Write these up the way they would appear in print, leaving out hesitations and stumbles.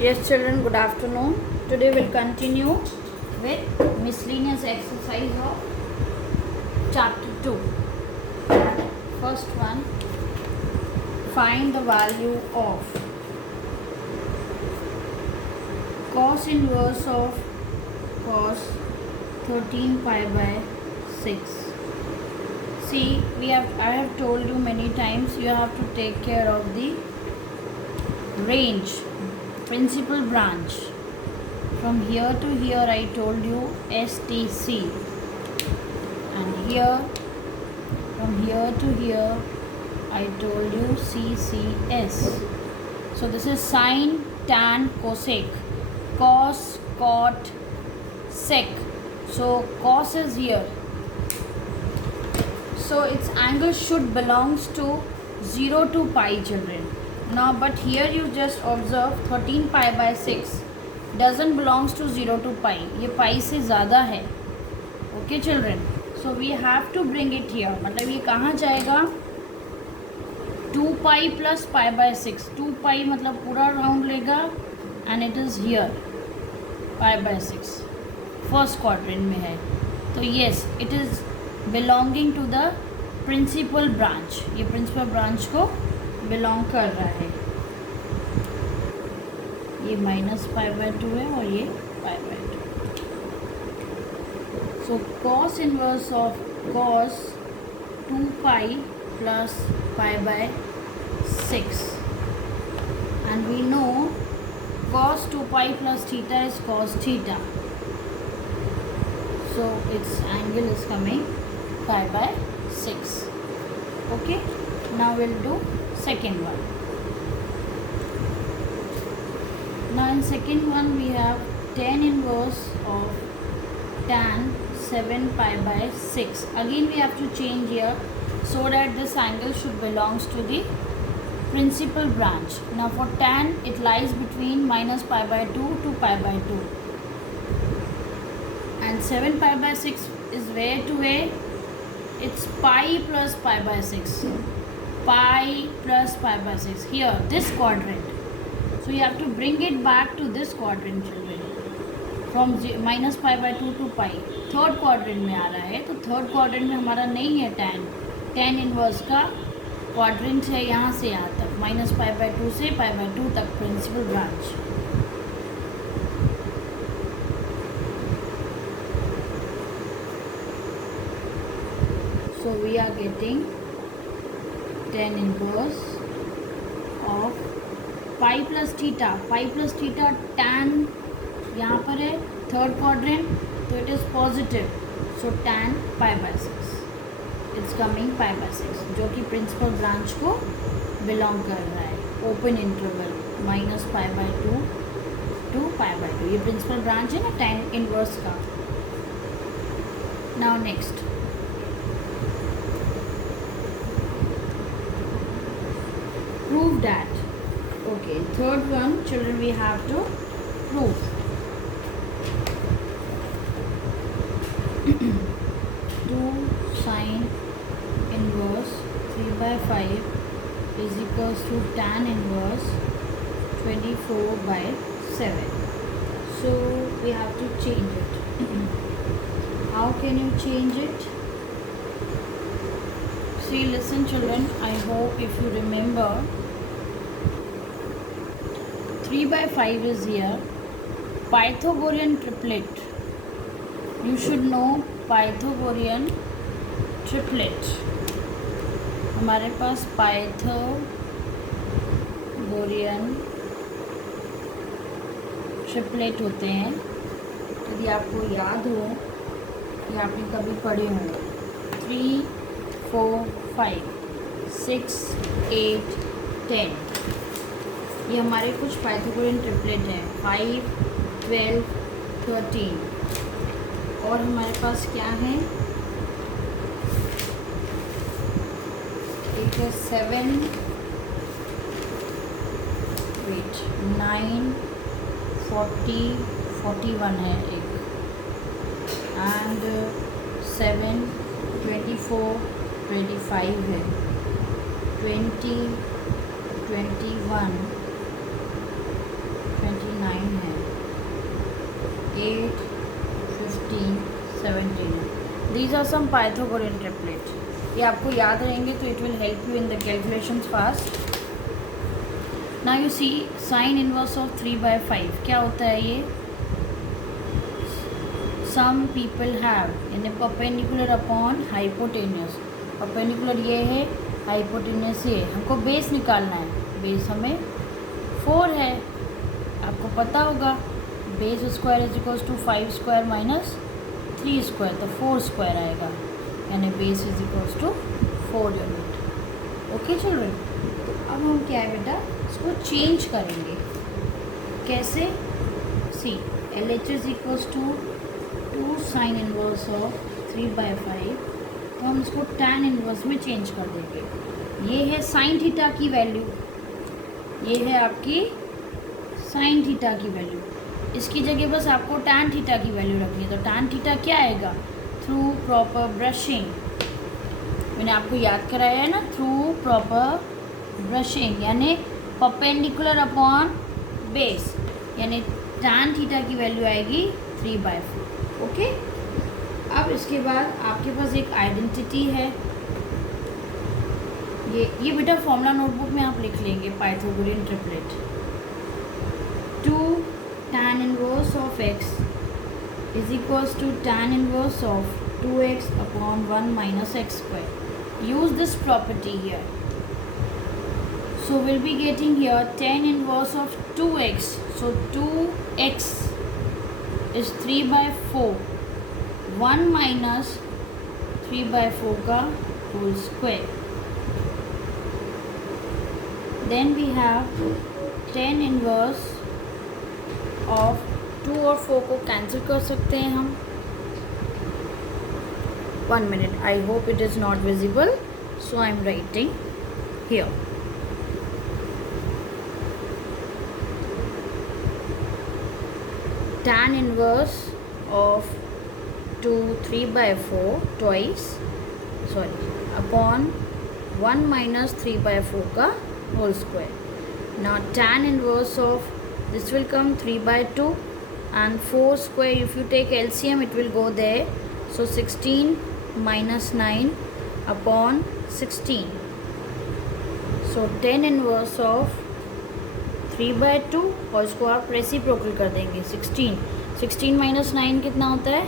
Yes, children, good afternoon. Today we'll continue with miscellaneous exercise of chapter 2. First one, find the value of cos inverse of cos 13 pi by 6. See, I have told you many times you have to take care of the range, principal branch. From here to here I told you STC, and here from here to here I told you CCS. So this is sine, tan, cosec, cos, cot, sec. So cos is here. So its angle should belongs to 0 to pi, children. Now but here you just observe 13 pi by 6 doesn't belongs to 0 to pi. ये pi से ज़्यादा है. Okay children. So we have to bring it here. मतलब ये कहाँ जाएगा? 2 pi plus pi by 6. 2 pi मतलब पूरा राउंड लेगा and it is here pi by 6. First quadrant में है. तो yes, it is belonging to the principal branch. ये principal branch को belong कर रहा है. ये माइनस पाई बाय 2 है और ये pi by 2. So cos inverse of cos 2 pi plus pi by 6, and we know cos 2 pi plus theta is cos theta. So its angle is coming pi by 6. Okay, now we'll do second one. Now in second one we have tan inverse of tan 7 pi by 6. Again we have to change here so that this angle should belongs to the principal branch. Now for tan it lies between minus pi by 2 to pi by 2, and 7 pi by 6 is where to where? It's pi plus pi by 6. Pi plus pi by 6 here, this quadrant. So you have to bring it back to this quadrant, children, from minus pi by 2 to pi. Third quadrant में आ रहा है, तो third quadrant में हमारा नहीं है tan inverse का quadrant है यहाँ से यहाँ तक, माइनस पाई बाय 2 से पाई बाय 2 तक principal branch. So we are getting tan inverse of pi plus theta. Pi plus theta tan यहाँ पर है थर्ड क्वाड्रेंट, तो it is positive. So tan pi by 6 it's coming pi by 6, जो कि principal branch को belong कर रहा है. Open interval minus pi by 2 to pi by 2. ये प्रिंसिपल ब्रांच है ना tan इनवर्स का. Now next, prove that. Okay, third one, children, we have to prove. 2 sine inverse 3 by 5 is equals to tan inverse 24 by 7. So we have to change it. How can you change it? See, listen children, I hope if you remember 3 by 5 is here. Pythagorean triplet. You should know Pythagorean triplet. हमारे पास Pythagorean triplet होते हैं. यदि आपको याद हो या आपने कभी पढ़े हों, 3, 4, 5, 6, 8, 10. ये हमारे कुछ पाइथागोरियन ट्रिपलेट हैं. 5, 12, 13. और हमारे पास क्या है? एक है 7, 9, 40, 41 है एक, एंड 7, 24, 25 है, 20, 21, 29, 8, 15, 17. These are some Pythagorean triplet. ये आपको याद रहेंगे तो it will help you in the calculations fast. Now you see sin inverse of 3/5 क्या होता है ये? Some people have यानी perpendicular upon hypotenuse. perpendicular ये है, hypotenuse ये. हमको बेस निकालना है. बेस हमें 4 है, आपको पता होगा. Base square is equals to 5 square minus 3 square, तो 4 स्क्वायर आएगा, यानी base is equals to 4 unit. Okay children, तो अब हम क्या है बेटा, इसको चेंज करेंगे. कैसे? C L H is equals to 2 sine inverse of 3/5. तो हम इसको tan इनवर्स में चेंज कर देंगे. ये है साइन थीटा की वैल्यू, ये है आपकी साइन थीटा की वैल्यू. इसकी जगह बस आपको tan थीटा की वैल्यू रखनी है. तो tan थीटा क्या आएगा? थ्रू प्रॉपर ब्रशिंग, मैंने आपको याद कराया है ना, थ्रू प्रॉपर ब्रशिंग यानी परपेंडिकुलर अपॉन बेस, यानी tan थीटा की वैल्यू आएगी 3/4. ओके. अब इसके बाद आपके पास एक आइडेंटिटी है, ये बेटा फॉर्मूला नोटबुक में आप लिख लेंगे. Pythagorean triplet 2 tan inverse of x is equals to tan inverse of 2x upon 1 minus x square. Use this property here. So we'll be getting here tan inverse of 2x. So 2x is 3/4. 1 minus 3/4 का whole square. Then we have tan inverse of 2 और 4 को cancel कर सकते हैं हम. 1 minute. I hope it is not visible. So I am writing here. Tan inverse of 2 3/4 twice, sorry, upon 1 minus 3/4 का whole square. Now tan inverse of this will come 3/2 and 4 square. If you take LCM it will go there. So 16 minus 9 upon 16. So tan inverse of 3/2 और इसको आप reciprocal कर देंगे 16 minus 9 कितना होता है?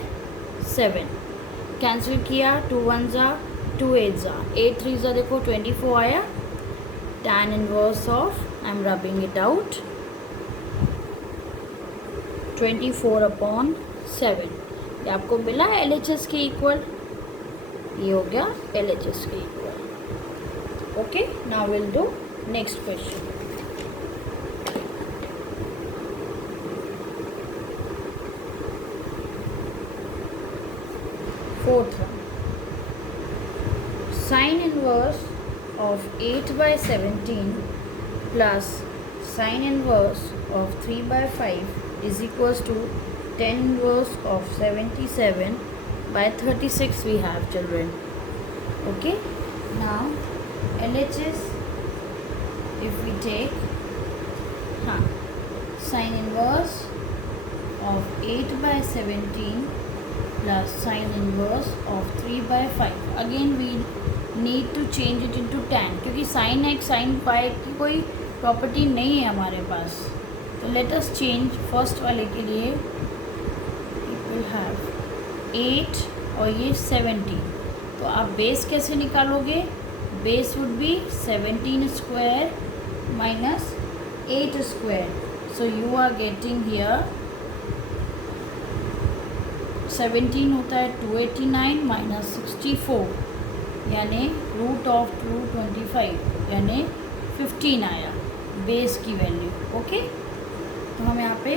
7. Cancel किया, 2 1 जा 2 8 जा 8 3 जा, देखो 24 आया. tan inverse of, I am rubbing it out, 24 upon 7. ये आपको मिला एल एच एस के इक्वल. ये हो गया एल एच एस के equal. Okay. Now will do next question. Fourth one, sine inverse of 8/17 plus sine inverse of 3/5 is equals to tan inverse of 77/36 we have, children. Okay. Now LHS, if we take sine inverse of 8/17 plus sine inverse of 3/5. Again we need to change it into tan, क्योंकि sin x sin y की कोई property नहीं है हमारे पास. तो let us change. First वाले के लिए इट विल हैव 8 और ये 17. तो आप बेस कैसे निकालोगे? Base would be 17 square minus 8 square. So you are getting here 17 होता है 289 माइनस 64, यानी रूट ऑफ 225 यानी 15 आया बेस की वैल्यू. ओके. तो हम यहाँ पे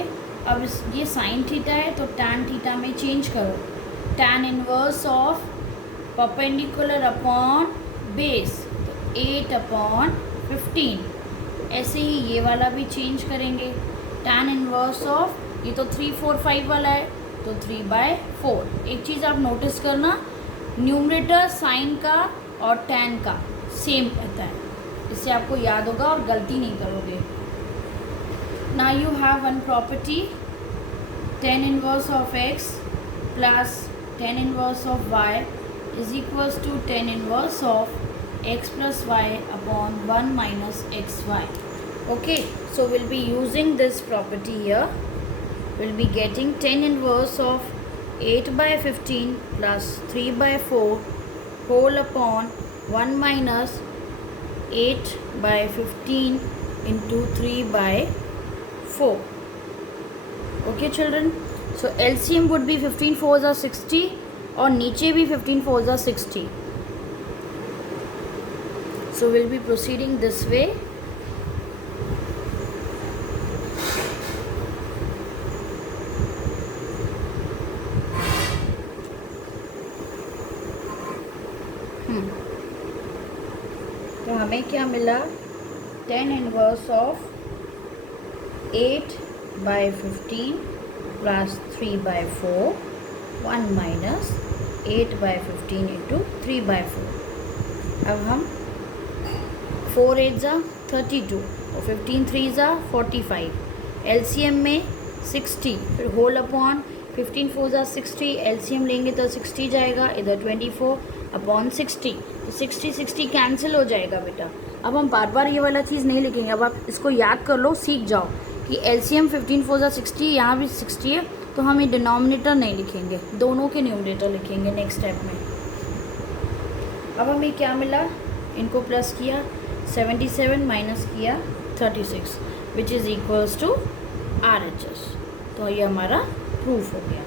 अब ये साइन थीटा है तो tan थीटा में चेंज करो. tan inverse of perpendicular upon base, तो 8 अपॉन 15. ऐसे ही ये वाला भी चेंज करेंगे. tan इनवर्स ऑफ, ये तो 3 4 5 वाला है तो 3/4. एक चीज़ आप नोटिस करना, न्यूमरेटर साइन का और tan का सेम रहता है, इससे आपको याद होगा और गलती नहीं करोगे. Now you have one property tan inverse of x plus tan inverse of y is equals to tan inverse of x plus y upon 1 minus xy. Okay, so we'll be using this property here. We'll be getting tan inverse of 8 by 15 plus 3 by 4 whole upon 1 minus 8 by 15 into 3 by 4. Okay children, so LCM would be 15 4s are 60 और नीचे भी 15 4s are 60. So we'll be proceeding this way. तो हमें क्या मिला? tan inverse of 8 by 15 plus 3 by 4 1 minus 8 by 15 into 3 by 4. अब हम 4 8 जा 32 और 15 3 जा 45. LCM में 60, फिर होल अपॉन 15 4 जा 60. LCM लेंगे तो 60 जाएगा, इधर 24 अपॉन 60. तो 60 कैंसिल हो जाएगा बेटा. अब हम बार बार ये वाला चीज़ नहीं लिखेंगे. अब आप इसको याद कर लो, सीख जाओ कि LCM 15 4 जा 60, यहाँ भी 60 है, तो हम ये डिनोमिनेटर नहीं लिखेंगे, दोनों के न्यूमरेटर लिखेंगे नेक्स्ट स्टेप में. अब हमें क्या मिला? इनको प्लस किया, 77 माइनस किया 36 which is equals to RHS. तो ये हमारा प्रूफ हो गया.